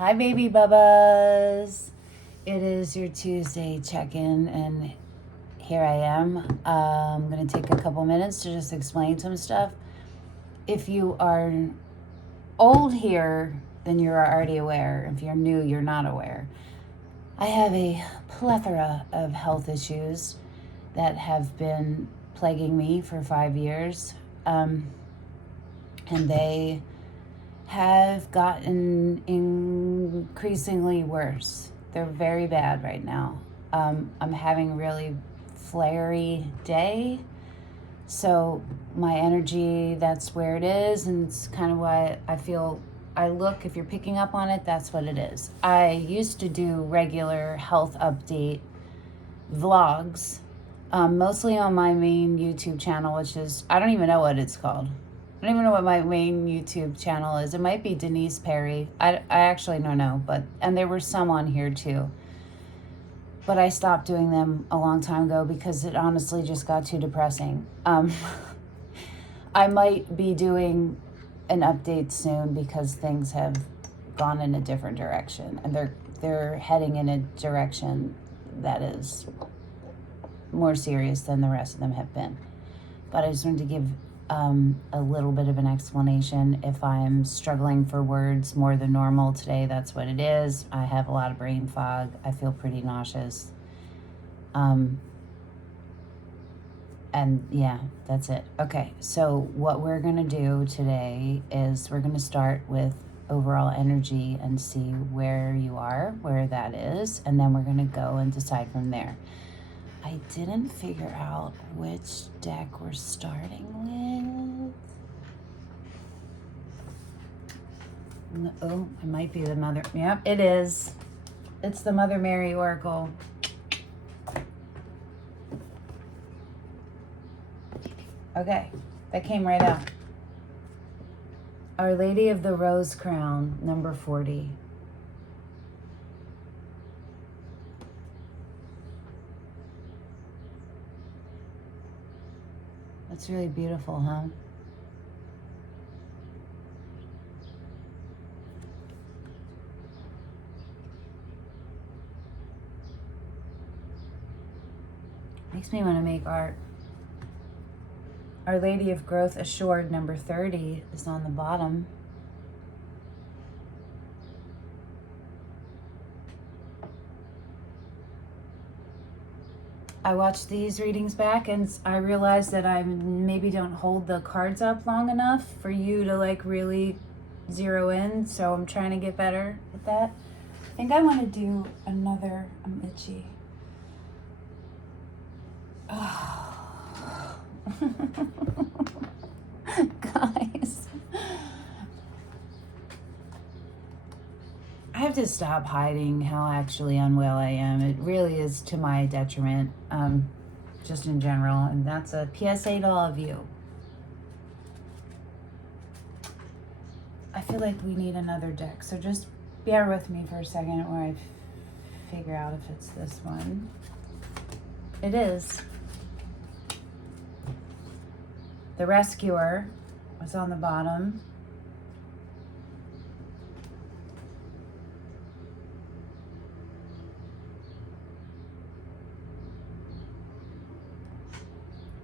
Hi, baby bubbas. It is your Tuesday check-in, and here I am. I'm going to take a couple minutes to just explain some stuff. If you are old here, then you're already aware. If you're new, you're not aware. I have a plethora of health issues that have been plaguing me for 5 years, and they have gotten increasingly worse. They're very bad right now. I'm having a really flary day, so my energy, that's where it is, and it's kind of why I feel I look. If you're picking up on it, that's what it is. I used to do regular health update vlogs, mostly on my main YouTube channel, which is, I don't even know what it's called. I don't even know what my main YouTube channel is. It might be Denise Perry. I actually don't know, and there were some on here too. But I stopped doing them a long time ago because it honestly just got too depressing. I might be doing an update soon because things have gone in a different direction, and they're heading in a direction that is more serious than the rest of them have been. But I just wanted to give a little bit of an explanation. If I'm struggling for words more than normal today, that's what it is. I have a lot of brain fog. I feel pretty nauseous. And yeah, that's it. Okay, so what we're going to do today is we're going to start with overall energy and see where you are, where that is, and then we're going to go and decide from there. I didn't figure out which deck we're starting with. Oh, it might be the Mother. Yep, it is. It's the Mother Mary Oracle. Okay, that came right out. Our Lady of the Rose Crown, number 40. That's really beautiful, huh? Makes me want to make art. Our Lady of Growth Assured, number 30, is on the bottom. I watched these readings back and I realized that I maybe don't hold the cards up long enough for you to like really zero in, so I'm trying to get better at that. I think I want to do another. I'm itchy. Oh. Guys, I have to stop hiding how actually unwell I am. It really is to my detriment, just in general, and that's a PSA to all of you. I feel like we need another deck, so just bear with me for a second while I figure out if it's this one. It is. The Rescuer was on the bottom.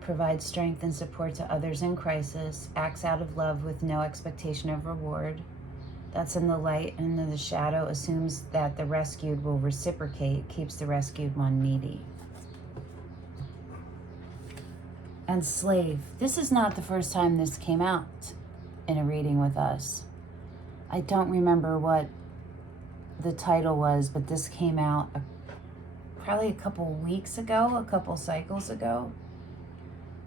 Provides strength and support to others in crisis, acts out of love with no expectation of reward. That's in the light, and in the shadow assumes that the rescued will reciprocate, keeps the rescued one needy. And Slave. This is not the first time this came out in a reading with us. I don't remember what the title was, but this came out probably a couple weeks ago, a couple cycles ago.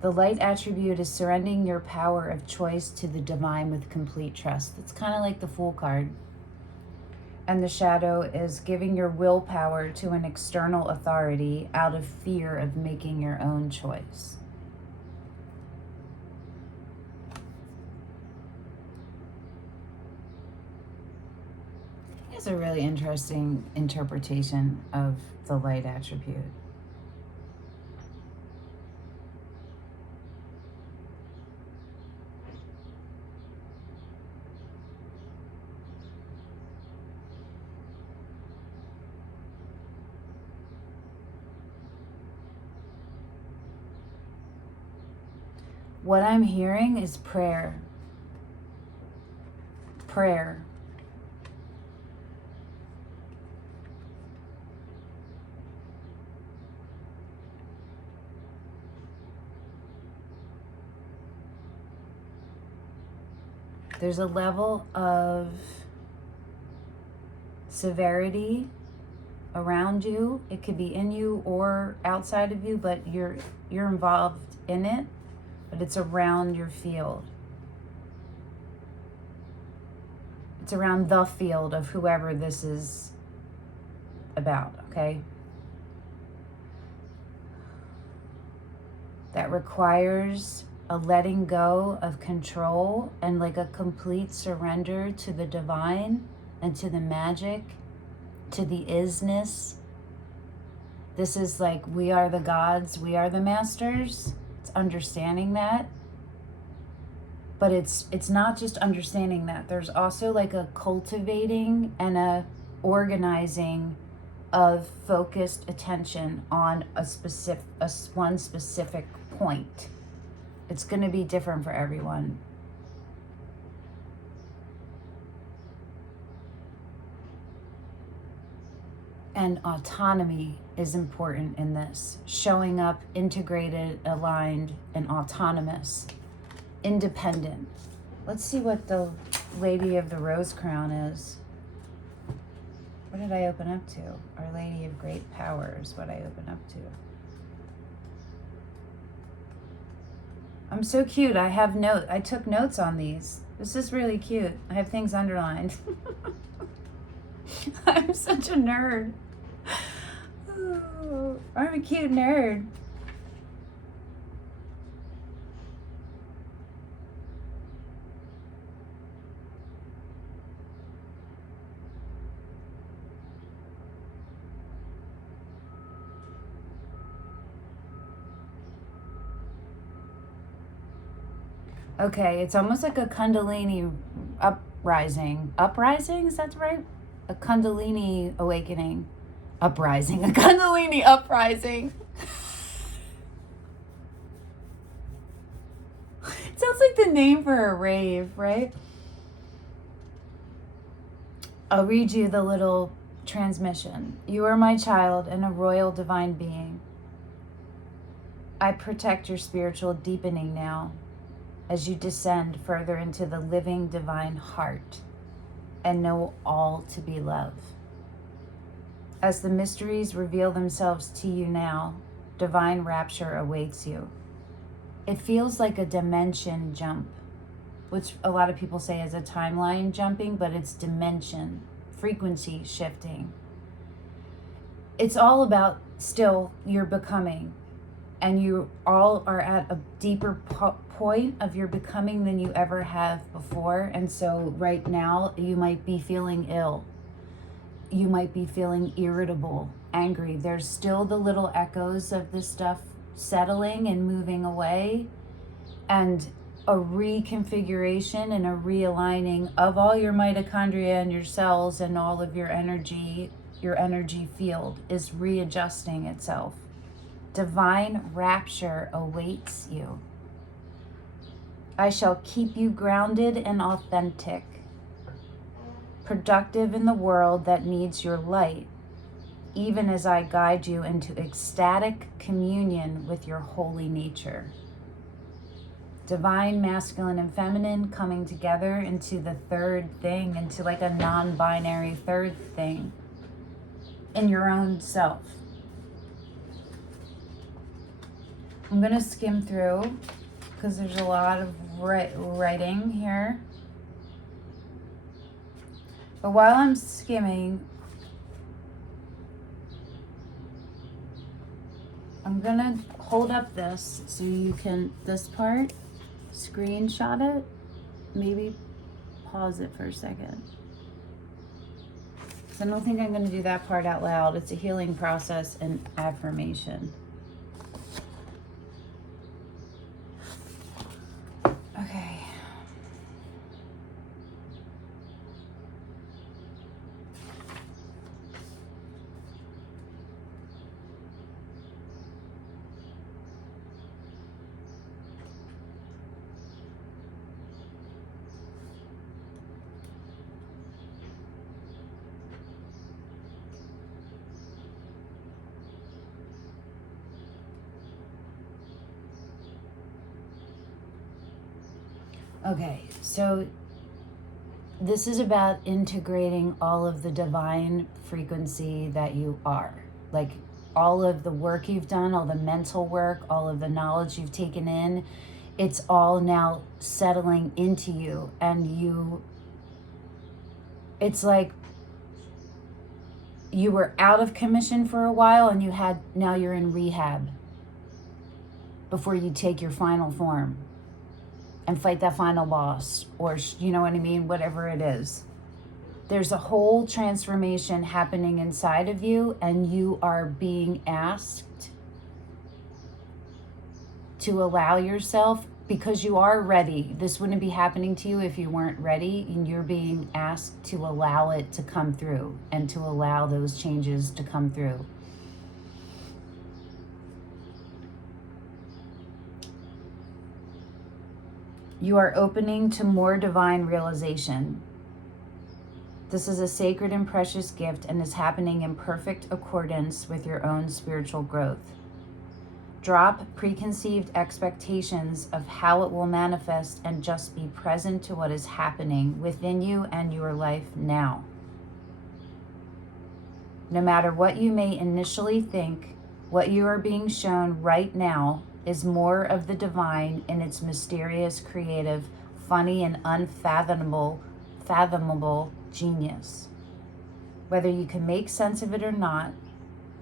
The light attribute is surrendering your power of choice to the divine with complete trust. It's kind of like the Fool card. And the shadow is giving your willpower to an external authority out of fear of making your own choice. It's a really interesting interpretation of the light attribute. What I'm hearing is prayer. Prayer. There's a level of severity around you. It could be in you or outside of you, but you're involved in it, but it's around your field. It's around the field of whoever this is about, okay? That requires a letting go of control and like a complete surrender to the divine and to the magic, to the isness. This is like, we are the gods, we are the masters. It's understanding that. But it's not just understanding that. There's also like a cultivating and a organizing of focused attention on one specific point. It's going to be different for everyone. And autonomy is important in this. Showing up integrated, aligned, and autonomous. Independent. Let's see what the Lady of the Rose Crown is. What did I open up to? Our Lady of Great Power is what I open up to. I'm so cute. I took notes on these. This is really cute. I have things underlined. I'm such a nerd. Oh, I'm a cute nerd. Okay, it's almost like a Kundalini uprising. Uprising, is that right? A Kundalini awakening. Uprising. A Kundalini uprising. It sounds like the name for a rave, right? I'll read you the little transmission. You are my child and a royal divine being. I protect your spiritual deepening now, as you descend further into the living divine heart and know all to be love. As the mysteries reveal themselves to you now, divine rapture awaits you. It feels like a dimension jump, which a lot of people say is a timeline jumping, but it's dimension, frequency shifting. It's all about still your becoming. And you all are at a deeper point of your becoming than you ever have before. And so right now you might be feeling ill. You might be feeling irritable, angry. There's still the little echoes of this stuff settling and moving away. And a reconfiguration and a realigning of all your mitochondria and your cells and all of your energy field is readjusting itself. Divine rapture awaits you. I shall keep you grounded and authentic, productive in the world that needs your light, even as I guide you into ecstatic communion with your holy nature. Divine masculine and feminine coming together into the third thing, into like a non-binary third thing in your own self. I'm going to skim through because there's a lot of writing here. But while I'm skimming, I'm going to hold up this so you can, this part, screenshot it, maybe pause it for a second. So I don't think I'm going to do that part out loud. It's a healing process and affirmation. Okay. Okay, so this is about integrating all of the divine frequency that you are. Like all of the work you've done, all the mental work, all of the knowledge you've taken in, it's all now settling into you. And it's like you were out of commission for a while and now you're in rehab before you take your final form and fight that final boss, or you know what I mean, whatever it is. There's a whole transformation happening inside of you, and you are being asked to allow yourself, because you are ready. This wouldn't be happening to you if you weren't ready, and you're being asked to allow it to come through and to allow those changes to come through. You are opening to more divine realization. This is a sacred and precious gift and is happening in perfect accordance with your own spiritual growth. Drop preconceived expectations of how it will manifest and just be present to what is happening within you and your life now. No matter what you may initially think, what you are being shown right now is more of the divine in its mysterious, creative, funny, and unfathomable genius. Whether you can make sense of it or not,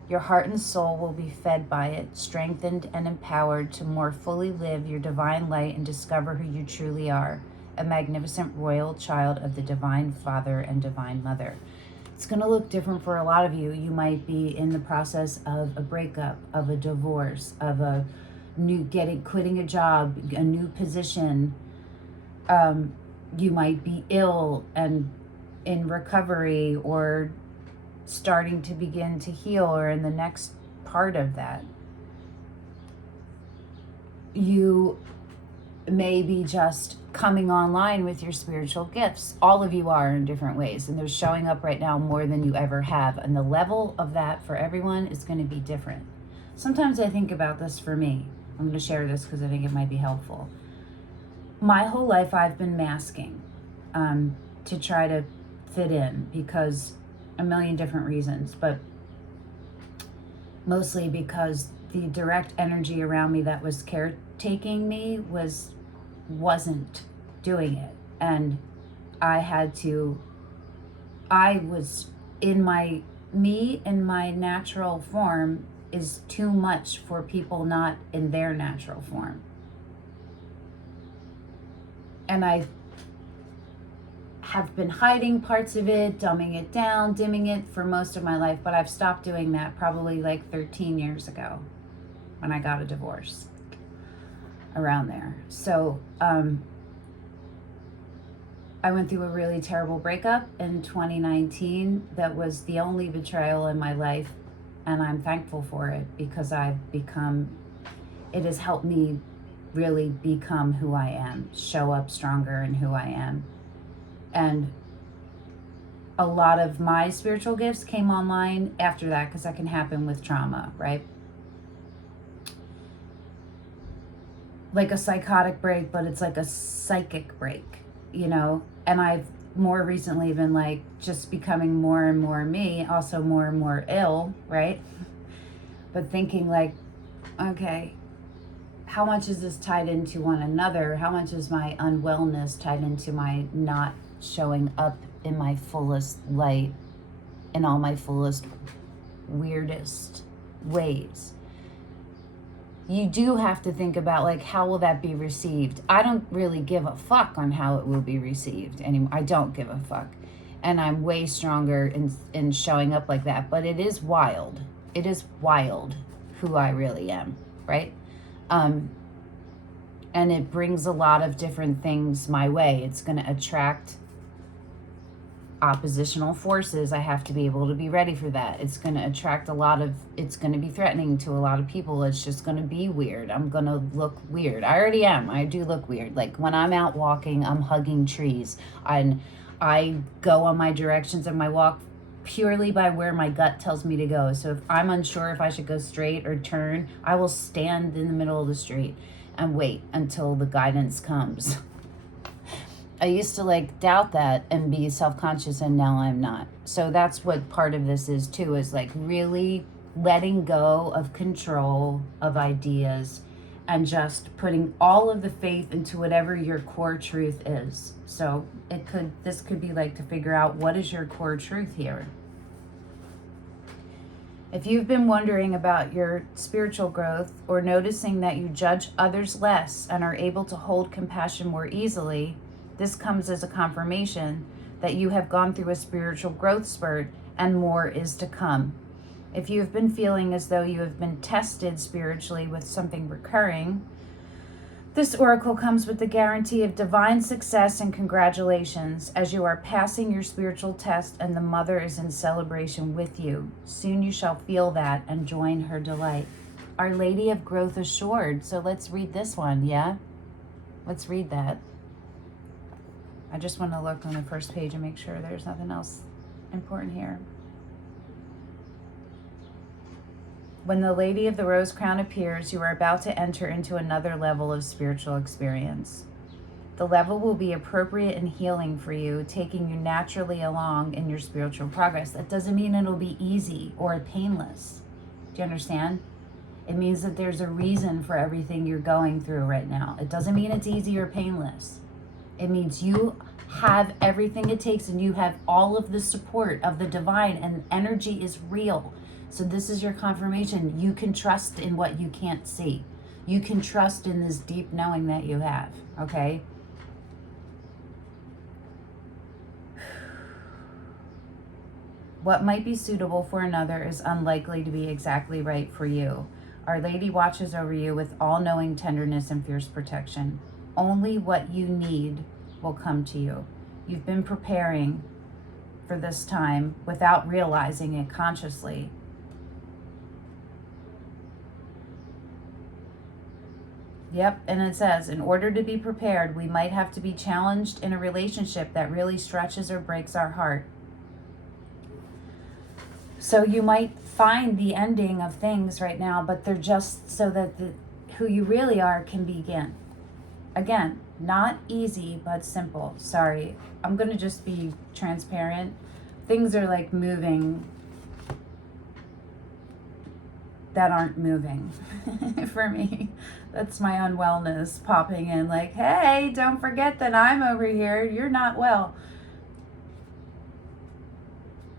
your heart and soul will be fed by it, strengthened and empowered to more fully live your divine light and discover who you truly are, a magnificent royal child of the Divine Father and Divine Mother. It's going to look different for a lot of you. You might be in the process of a breakup, of a divorce, of a quitting a job, a new position. You might be ill and in recovery, or starting to begin to heal, or in the next part of that. You may be just coming online with your spiritual gifts. All of you are in different ways, and they're showing up right now more than you ever have. And the level of that for everyone is going to be different. Sometimes I think about this for me. I'm going to share this because I think it might be helpful. My whole life I've been masking to try to fit in, because a million different reasons, but mostly because the direct energy around me that was caretaking me wasn't doing it. And I was in my natural form is too much for people not in their natural form. And I have been hiding parts of it, dumbing it down, dimming it for most of my life, but I've stopped doing that probably like 13 years ago when I got a divorce, around there. So I went through a really terrible breakup in 2019 that was the only betrayal in my life, and I'm thankful for it, because it has helped me really become who I am, show up stronger in who I am. And a lot of my spiritual gifts came online after that, because that can happen with trauma, right? Like a psychotic break, but it's like a psychic break, And I've more recently been like just becoming more and more me, also more and more ill, right? But thinking like, okay, how much is this tied into one another? How much is my unwellness tied into my not showing up in my fullest light, in all my fullest, weirdest ways? You do have to think about, like, how will that be received? I don't really give a fuck on how it will be received anymore. I don't give a fuck. And I'm way stronger in showing up like that. But it is wild. It is wild who I really am, right? And it brings a lot of different things my way. It's going to attract oppositional forces. I have to be able to be ready for that. It's going to attract it's going to be threatening to a lot of people. It's just going to be weird. I'm going to look weird. I already am. I do look weird. Like when I'm out walking, I'm hugging trees, and I go on my directions of my walk purely by where my gut tells me to go. So if I'm unsure if I should go straight or turn, I will stand in the middle of the street and wait until the guidance comes. I used to like doubt that and be self-conscious, and now I'm not. So that's what part of this is too, is like really letting go of control of ideas and just putting all of the faith into whatever your core truth is. So this could be like to figure out, what is your core truth here? If you've been wondering about your spiritual growth, or noticing that you judge others less and are able to hold compassion more easily, this comes as a confirmation that you have gone through a spiritual growth spurt and more is to come. If you have been feeling as though you have been tested spiritually with something recurring, this oracle comes with the guarantee of divine success and congratulations as you are passing your spiritual test, and the mother is in celebration with you. Soon you shall feel that and join her delight. Our Lady of Growth Assured. So let's read this one, yeah? Let's read that. I just want to look on the first page and make sure there's nothing else important here. When the Lady of the Rose Crown appears, you are about to enter into another level of spiritual experience. The level will be appropriate and healing for you, taking you naturally along in your spiritual progress. That doesn't mean it'll be easy or painless. Do you understand? It means that there's a reason for everything you're going through right now. It doesn't mean it's easy or painless. It means you have everything it takes, and you have all of the support of the divine, and energy is real. So this is your confirmation. You can trust in what you can't see. You can trust in this deep knowing that you have, okay? What might be suitable for another is unlikely to be exactly right for you. Our Lady watches over you with all-knowing tenderness and fierce protection. Only what you need will come to you. You've been preparing for this time without realizing it consciously. Yep, and it says, in order to be prepared, we might have to be challenged in a relationship that really stretches or breaks our heart. So you might find the ending of things right now, but they're just so that who you really are can begin. Again, not easy, but simple. Sorry, I'm going to just be transparent. Things are like moving that aren't moving for me. That's my unwellness popping in like, hey, don't forget that I'm over here. You're not well.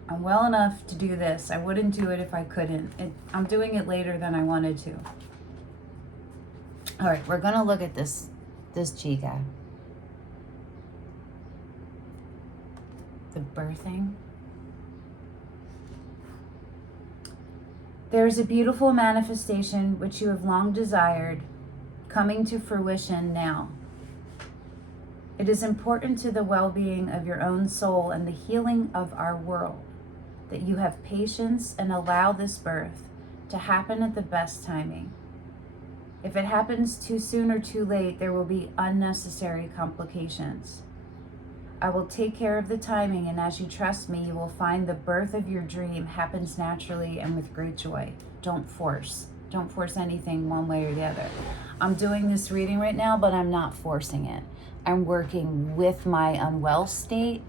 I'm well enough to do this. I wouldn't do it if I couldn't. I'm doing it later than I wanted to. All right, we're going to look at this chica. The birthing. There is a beautiful manifestation which you have long desired, coming to fruition now. It is important to the well-being of your own soul and the healing of our world that you have patience and allow this birth to happen at the best timing. If it happens too soon or too late, there will be unnecessary complications. I will take care of the timing, and as you trust me, you will find the birth of your dream happens naturally and with great joy. Don't force. Don't force anything one way or the other. I'm doing this reading right now, but I'm not forcing it. I'm working with my unwell state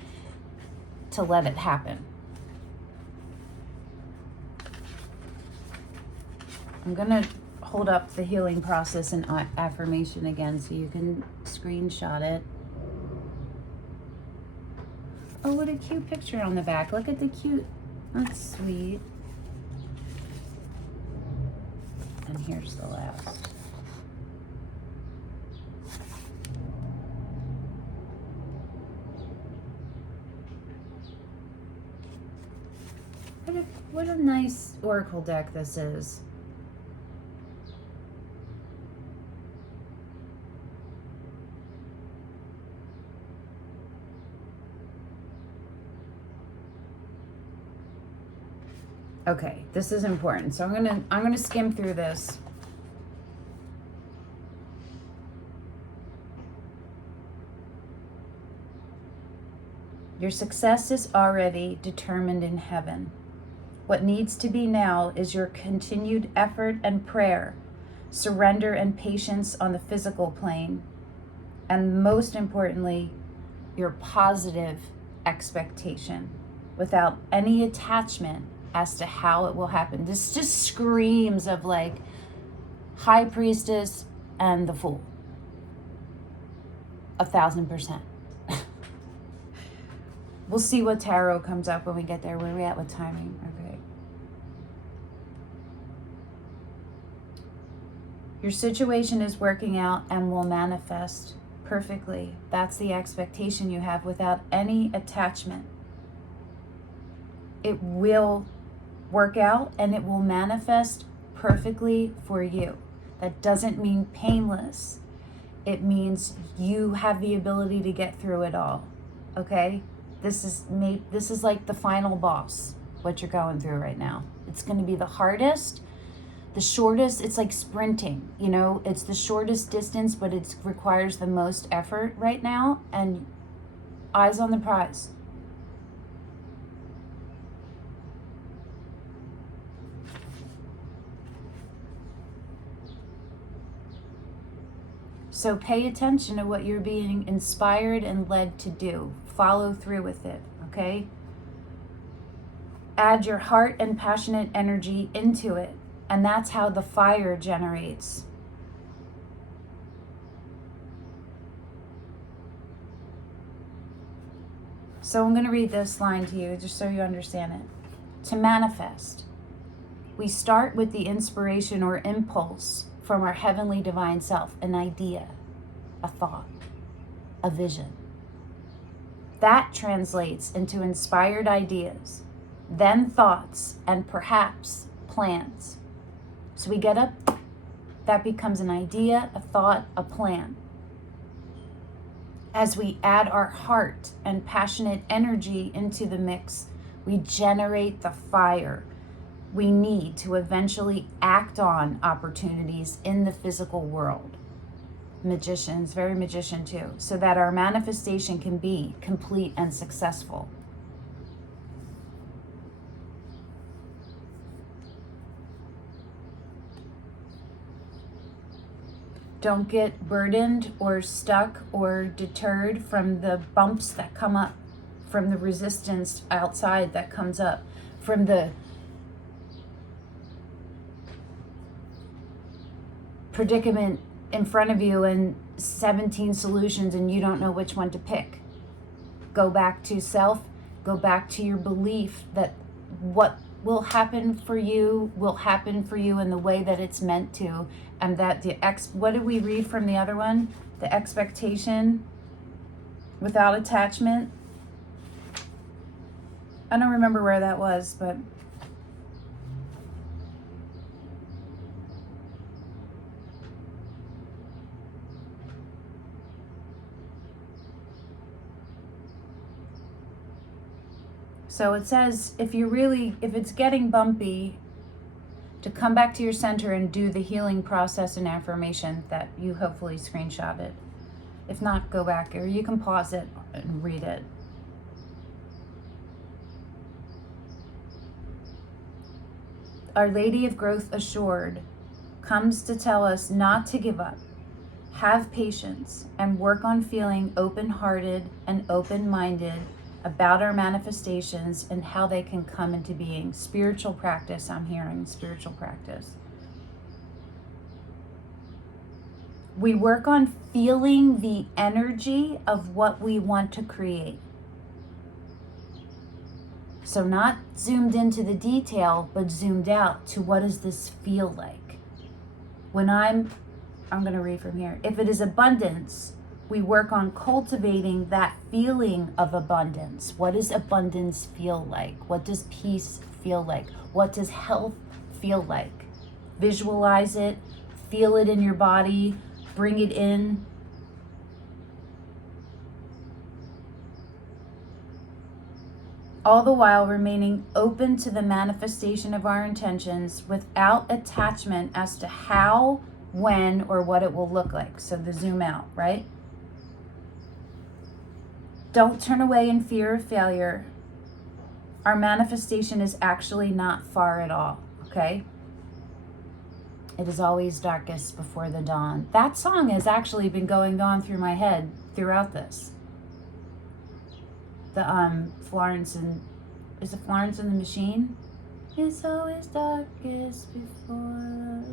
to let it happen. I'm going to hold up the healing process and affirmation again so you can screenshot it. Oh, what a cute picture on the back. Look at the cute. That's sweet. And here's the last. What a nice oracle deck this is. Okay, this is important. So I'm gonna skim through this. Your success is already determined in heaven. What needs to be now is your continued effort and prayer, surrender and patience on the physical plane, and most importantly, your positive expectation without any attachment as to how it will happen. This just screams of like High Priestess and the Fool. 1,000%. We'll see what tarot comes up when we get there. Where are we at with timing? Okay. Your situation is working out and will manifest perfectly. That's the expectation you have without any attachment. It will work out and it will manifest perfectly for you. That doesn't mean painless. It means you have the ability to get through it all. Okay? This is like the final boss, what you're going through right now. It's going to be the hardest, the shortest. It's like sprinting, you know, it's the shortest distance, but it requires the most effort right now, and eyes on the prize. So pay attention to what you're being inspired and led to do. Follow through with it, okay? Add your heart and passionate energy into it, and that's how the fire generates. So I'm going to read this line to you just so you understand it. To manifest, we start with the inspiration or impulse from our heavenly divine self, an idea, a thought, a vision. That translates into inspired ideas, then thoughts, and perhaps plans. So we get up, that becomes an idea, a thought, a plan. As we add our heart and passionate energy into the mix, we generate the fire we need to eventually act on opportunities in the physical world. Magicians, very magician too, so that our manifestation can be complete and successful. Don't get burdened or stuck or deterred from the bumps that come up, from the resistance outside that comes up, from the predicament in front of you and 17 solutions and you don't know which one to pick. Go back to self, go back to your belief that what will happen for you in the way that it's meant to, and that what did we read from the other one? The expectation without attachment. I don't remember where that was, but so it says, if it's getting bumpy, to come back to your center and do the healing process and affirmation that you hopefully screenshotted. If not, go back, or you can pause it and read it. Our Lady of Growth Assured comes to tell us not to give up, have patience, and work on feeling open-hearted and open-minded about our manifestations and how they can come into being. Spiritual practice, I'm hearing spiritual practice. We work on feeling the energy of what we want to create. So not zoomed into the detail, but zoomed out to what does this feel like? When I'm going to read from here. If it is abundance, we work on cultivating that feeling of abundance. What does abundance feel like? What does peace feel like? What does health feel like? Visualize it, feel it in your body, bring it in. All the while remaining open to the manifestation of our intentions without attachment as to how, when, or what it will look like. So the zoom out, right? Don't turn away in fear of failure. Our manifestation is actually not far at all, okay? It is always darkest before the dawn. That song has actually been going on through my head throughout this. Florence and, is it Florence and the Machine? It's always darkest before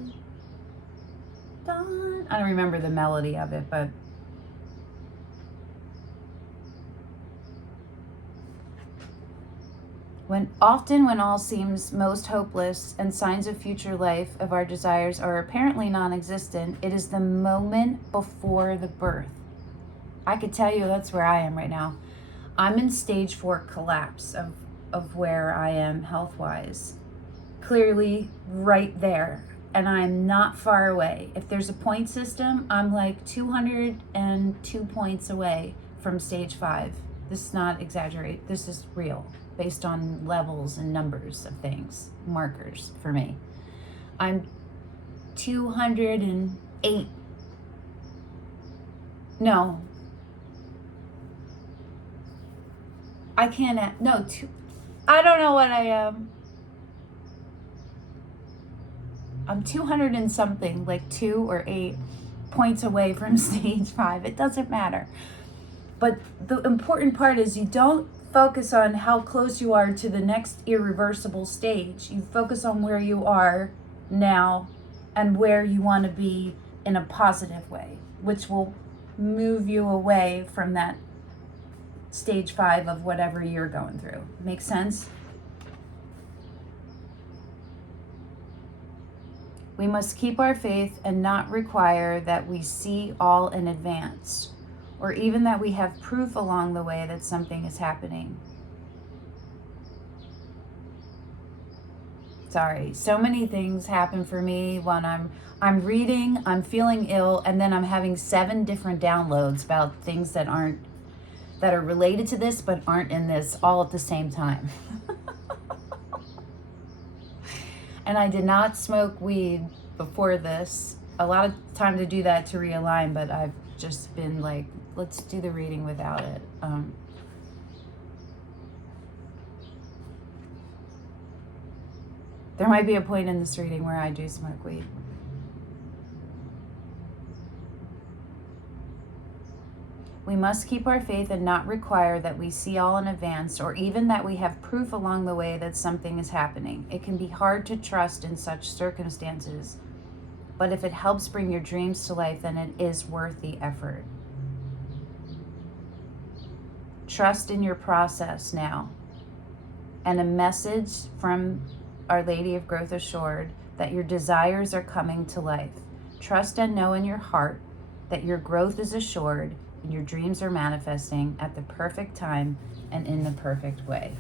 dawn. I don't remember the melody of it, but when all seems most hopeless and signs of future life of our desires are apparently non-existent, it is the moment before the birth. I could tell you that's where I am right now. I'm in stage 4 collapse of where I am health-wise. Clearly right there. And I'm not far away. If there's a point system, I'm like 202 points away from stage 5. This is not exaggerate. This is real, based on levels and numbers of things, markers for me. I'm 208. No. I can't, no, I don't know what I am. I'm 200 and something, like 2 or 8 points away from stage 5. It doesn't matter. But the important part is you don't focus on how close you are to the next irreversible stage. You focus on where you are now and where you want to be in a positive way, which will move you away from that stage 5 of whatever you're going through. Make sense? We must keep our faith and not require that we see all in advance, or even that we have proof along the way that something is happening. Sorry, so many things happen for me when I'm reading, I'm feeling ill, and then I'm having 7 different downloads about things that are related to this but aren't in this all at the same time. And I did not smoke weed before this. A lot of time to do that to realign, but I've just been like, let's do the reading without it. There might be a point in this reading where I do smoke weed. We must keep our faith and not require that we see all in advance, or even that we have proof along the way that something is happening. It can be hard to trust in such circumstances, but if it helps bring your dreams to life, then it is worth the effort. Trust in your process now. And a message from Our Lady of Growth assured that your desires are coming to life. Trust and know in your heart that your growth is assured and your dreams are manifesting at the perfect time and in the perfect way.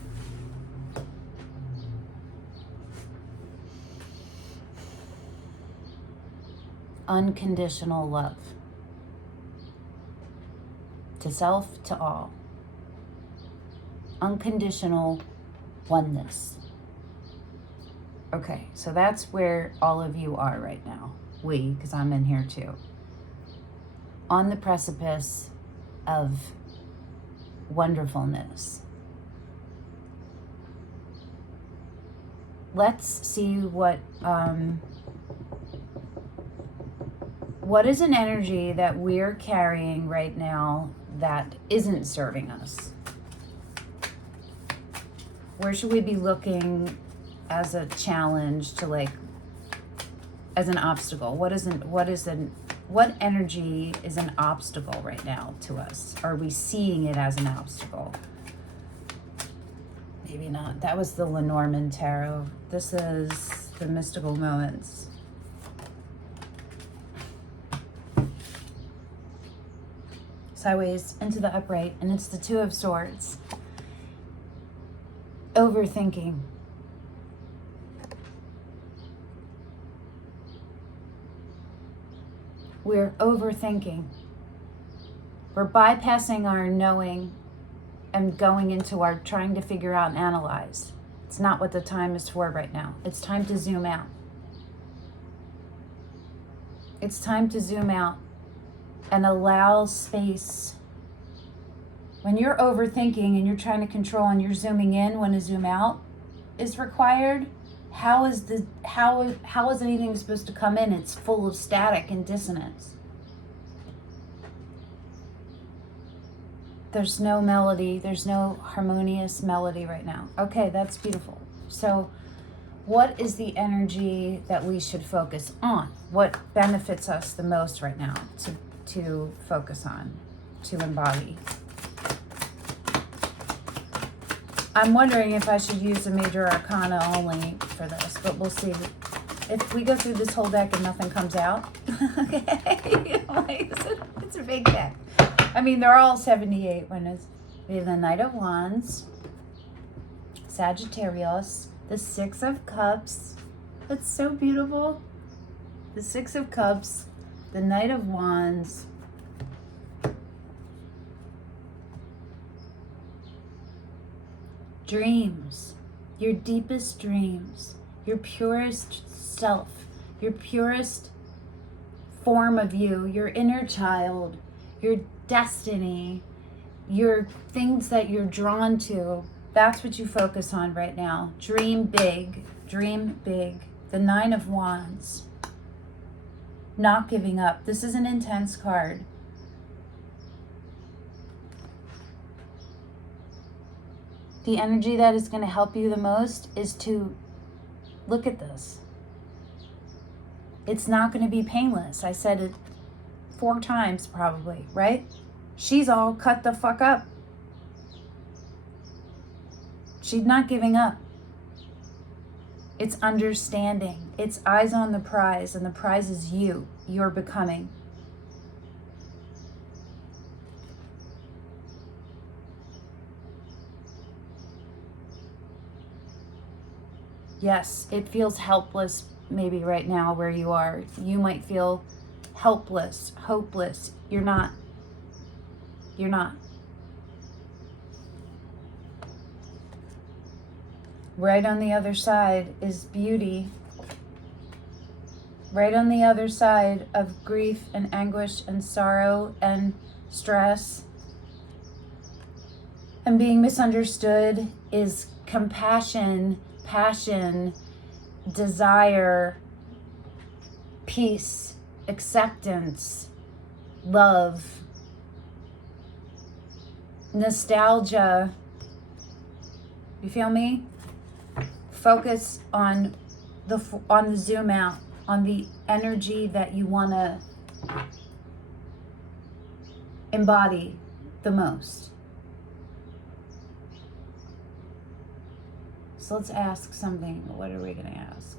Unconditional love. To self, to all. Unconditional oneness. Okay, so that's where all of you are right now. We, because I'm in here too. On the precipice of wonderfulness. Let's see what is an energy that we're carrying right now that isn't serving us. Where should we be looking as a challenge to, like, as an obstacle? What energy is an obstacle right now to us? Are we seeing it as an obstacle? Maybe not. That was the Lenormand Tarot. This is the Mystical Moments. Sideways into the upright, and it's the Two of Swords. Overthinking. We're overthinking. We're bypassing our knowing and going into our trying to figure out and analyze. It's not what the time is for right now. It's time to zoom out. It's time to zoom out and allow space. When you're overthinking and you're trying to control and you're zooming in when a zoom out is required, how is anything supposed to come in? It's full of static and dissonance. There's no melody. There's no harmonious melody right now. Okay, that's beautiful. So what is the energy that we should focus on? What benefits us the most right now to focus on, to embody? I'm wondering if I should use a major arcana only for this, but we'll see. If we go through this whole deck and nothing comes out, okay, like, it's a big deck. I mean, they're all 78 when it's, we have the Knight of Wands, Sagittarius, the Six of Cups. That's so beautiful. The Six of Cups, the Knight of Wands, dreams, your deepest dreams, your purest self, your purest form of you, your inner child, your destiny, your things that you're drawn to. That's what you focus on right now. Dream big, dream big. The Nine of Wands, not giving up. This is an intense card. The energy that is going to help you the most is to look at this. It's not going to be painless. I said it 4 times probably, right? She's all cut the fuck up. She's not giving up. It's understanding. It's eyes on the prize, and the prize is you. You're becoming. Yes, it feels helpless maybe right now where you are. You might feel helpless, hopeless. You're not. You're not. Right on the other side is beauty. Right on the other side of grief and anguish and sorrow and stress and being misunderstood is compassion, passion, desire, peace, acceptance, love, nostalgia. You feel me? Focus on the zoom out, on the energy that you want to embody the most. So let's ask something. What are we going to ask?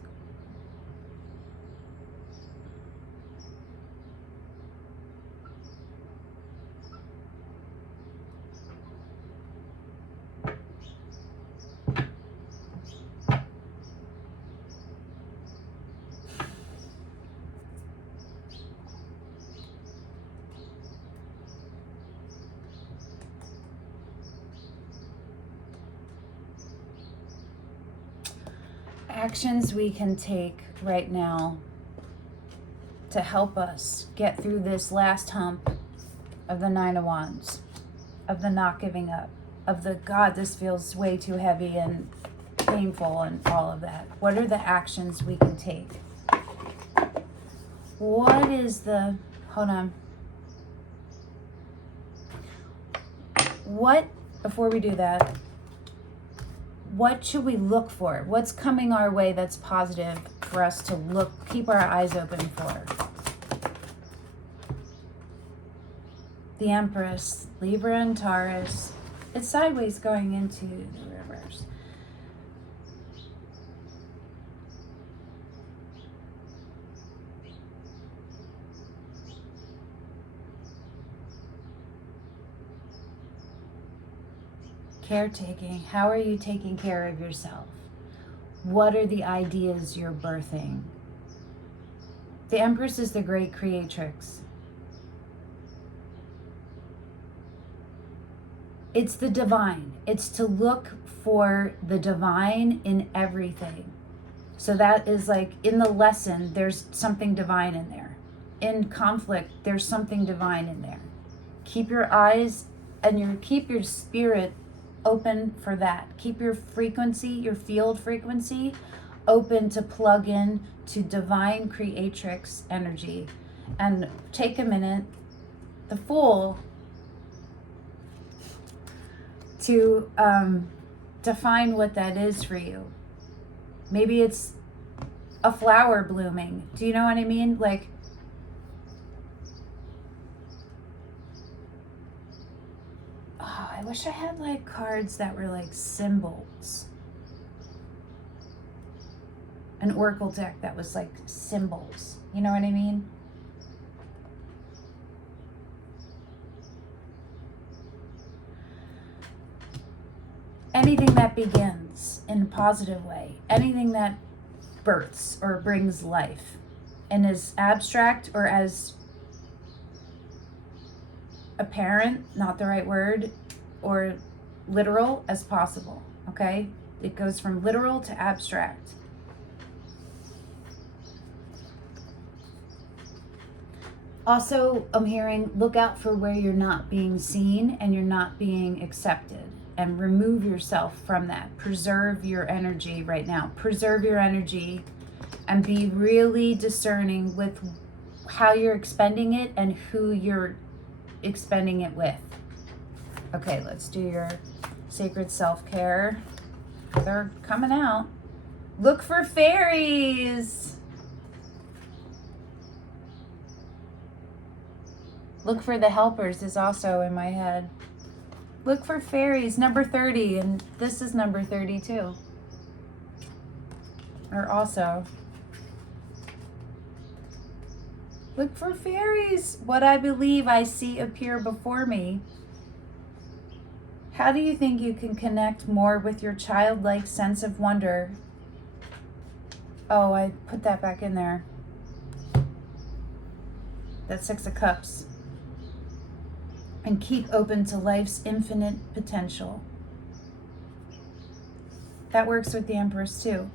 Actions we can take right now to help us get through this last hump of the Nine of Wands, of the not giving up, of the God, this feels way too heavy and painful and all of that. What are the actions we can take? What is the, hold on. What, before we do that, what should we look for? What's coming our way that's positive for us to look, keep our eyes open for? The Empress, Libra and Taurus. It's sideways going into the reverse. Caretaking. How are you taking care of yourself? What are the ideas you're birthing? The Empress is the great creatrix. It's the divine. It's to look for the divine in everything. So that is like in the lesson, there's something divine in there. In conflict, there's something divine in there. Keep your eyes and keep your spirit open for that. Keep your frequency, your field frequency, open to plug in to divine creatrix energy. And take a minute. The Fool, to define what that is for you. Maybe it's a flower blooming. Do you know what I mean? Like, oh, I wish I had like cards that were like symbols. An oracle deck that was like symbols. You know what I mean? Anything that begins in a positive way, anything that births or brings life, and as abstract or as apparent, not the right word, or literal as possible, okay? It goes from literal to abstract. Also, I'm hearing, look out for where you're not being seen and you're not being accepted, and remove yourself from that. Preserve your energy right now. Preserve your energy and be really discerning with how you're expending it and who you're expending it with. Okay, let's do your sacred self-care. They're coming out. Look for fairies. Look for the helpers is also in my head. Look for fairies, number 30, and this is number 32. Or also. Look for fairies. What I believe I see appear before me. How do you think you can connect more with your childlike sense of wonder? Oh, I put that back in there. That's 6 of Cups. And keep open to life's infinite potential. That works with the Empress too.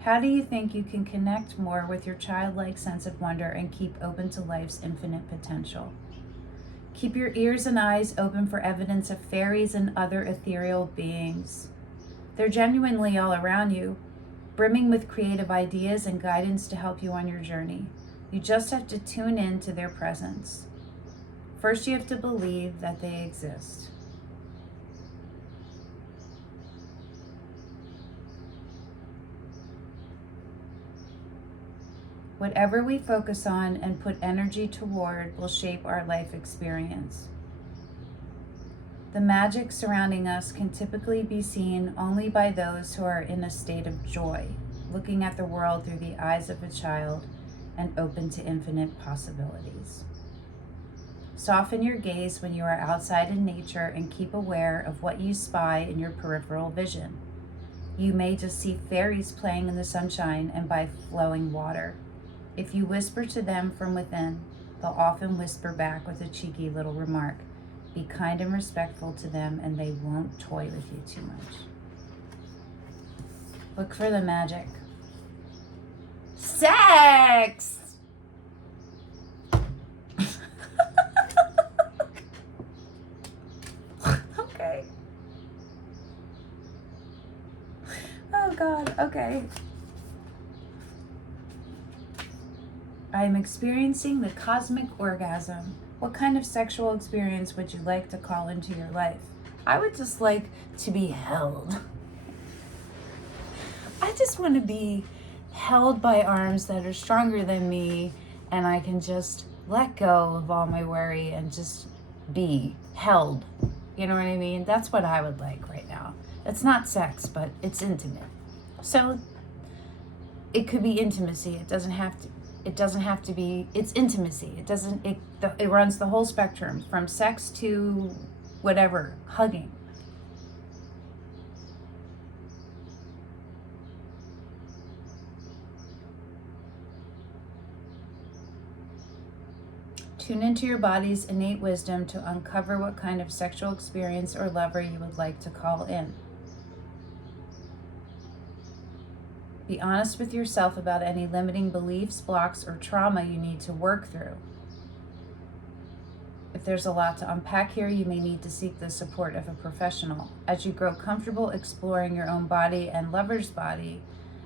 How do you think you can connect more with your childlike sense of wonder and keep open to life's infinite potential? Keep your ears and eyes open for evidence of fairies and other ethereal beings. They're genuinely all around you, brimming with creative ideas and guidance to help you on your journey. You just have to tune in to their presence. First, you have to believe that they exist. Whatever we focus on and put energy toward will shape our life experience. The magic surrounding us can typically be seen only by those who are in a state of joy, looking at the world through the eyes of a child and open to infinite possibilities. Soften your gaze when you are outside in nature and keep aware of what you spy in your peripheral vision. You may just see fairies playing in the sunshine and by flowing water. If you whisper to them from within, they'll often whisper back with a cheeky little remark. Be kind and respectful to them and they won't toy with you too much. Look for the magic. Sex! Okay. Oh God, okay. I am experiencing the cosmic orgasm. What kind of sexual experience would you like to call into your life? I would just like to be held. I just want to be held by arms that are stronger than me, and I can just let go of all my worry and just be held. You know what I mean? That's what I would like right now. It's not sex, but it's intimate. So it could be intimacy. It doesn't have to be, it's intimacy. It runs the whole spectrum from sex to whatever, hugging. Tune into your body's innate wisdom to uncover what kind of sexual experience or lover you would like to call in. Be honest with yourself about any limiting beliefs, blocks, or trauma you need to work through. If there's a lot to unpack here, you may need to seek the support of a professional. As you grow comfortable exploring your own body and lover's body,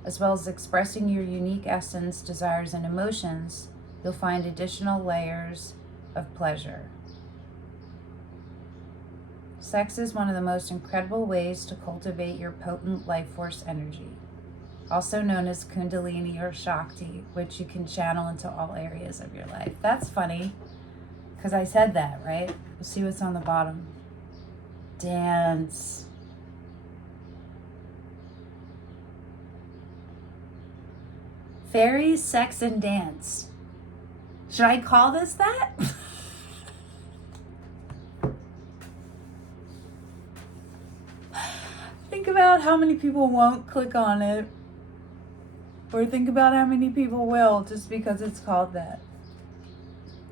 as well as expressing your unique essence, desires, and emotions, you'll find additional layers of pleasure. Sex is one of the most incredible ways to cultivate your potent life force energy, also known as Kundalini or Shakti, which you can channel into all areas of your life. That's funny, because I said that, right? We'll see what's on the bottom. Dance. Fairies, sex, and dance. Should I call this that? Think about how many people won't click on it. Or think about how many people will just because it's called that.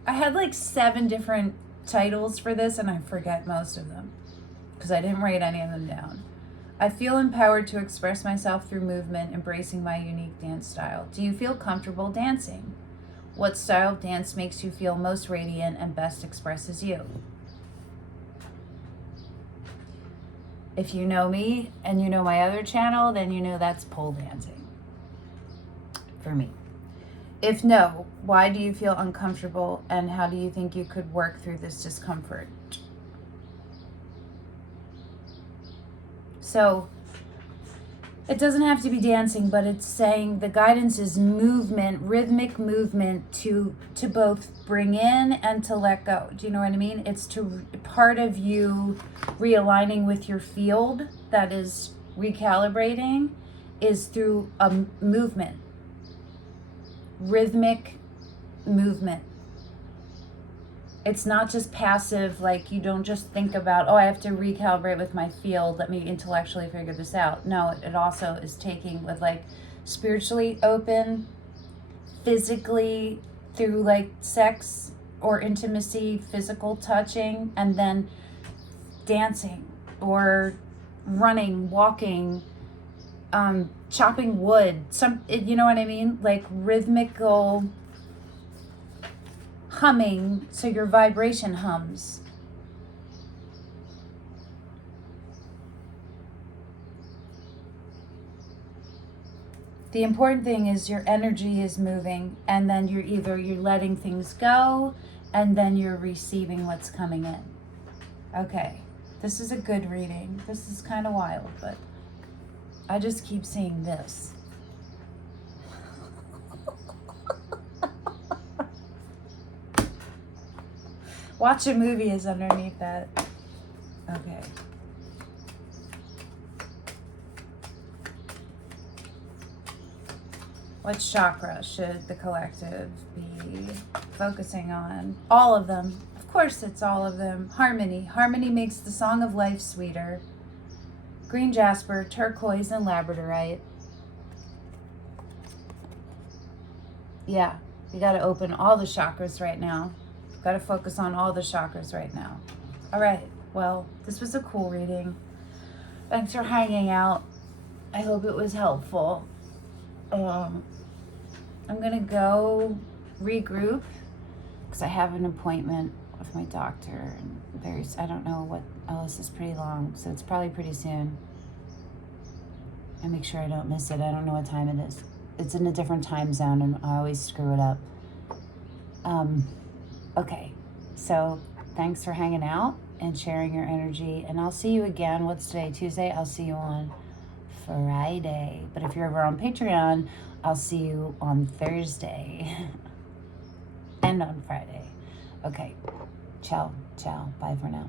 I had like 7 different titles for this and I forget most of them because I didn't write any of them down. I feel empowered to express myself through movement, embracing my unique dance style. Do you feel comfortable dancing? What style of dance makes you feel most radiant and best expresses you? If you know me and you know my other channel, then you know that's pole dancing for me. If no, why do you feel uncomfortable and how do you think you could work through this discomfort? So it doesn't have to be dancing, but it's saying the guidance is movement, rhythmic movement to both bring in and to let go. Do you know what I mean? It's to part of you realigning with your field that is recalibrating is through a movement, rhythmic movement. It's not just passive, like you don't just think about, oh, I have to recalibrate with my field, let me intellectually figure this out. No, it also is taking with like spiritually open, physically through like sex or intimacy, physical touching, and then dancing or running, walking, chopping wood, you know what I mean? Like rhythmical humming, so your vibration hums. The important thing is your energy is moving, and then you're letting things go, and then you're receiving what's coming in. Okay, this is a good reading. This is kind of wild, but I just keep seeing this. Watch a movie is underneath that. Okay. What chakra should the collective be focusing on? All of them. Of course it's all of them. Harmony. Harmony makes the song of life sweeter. Green jasper, turquoise, and labradorite. Yeah, you got to open all the chakras right now. Got to focus on all the chakras right now. All right. Well, this was a cool reading. Thanks for hanging out. I hope it was helpful. I'm going to go regroup because I have an appointment with my doctor. And I don't know what, this is pretty long, so it's probably pretty soon. I make sure I don't miss it. I don't know what time it is. It's in a different time zone and I always screw it up. Okay, so thanks for hanging out and sharing your energy. And I'll see you again. What's today? Tuesday? I'll see you on Friday. But if you're over on Patreon, I'll see you on Thursday and on Friday. Okay, ciao, ciao. Bye for now.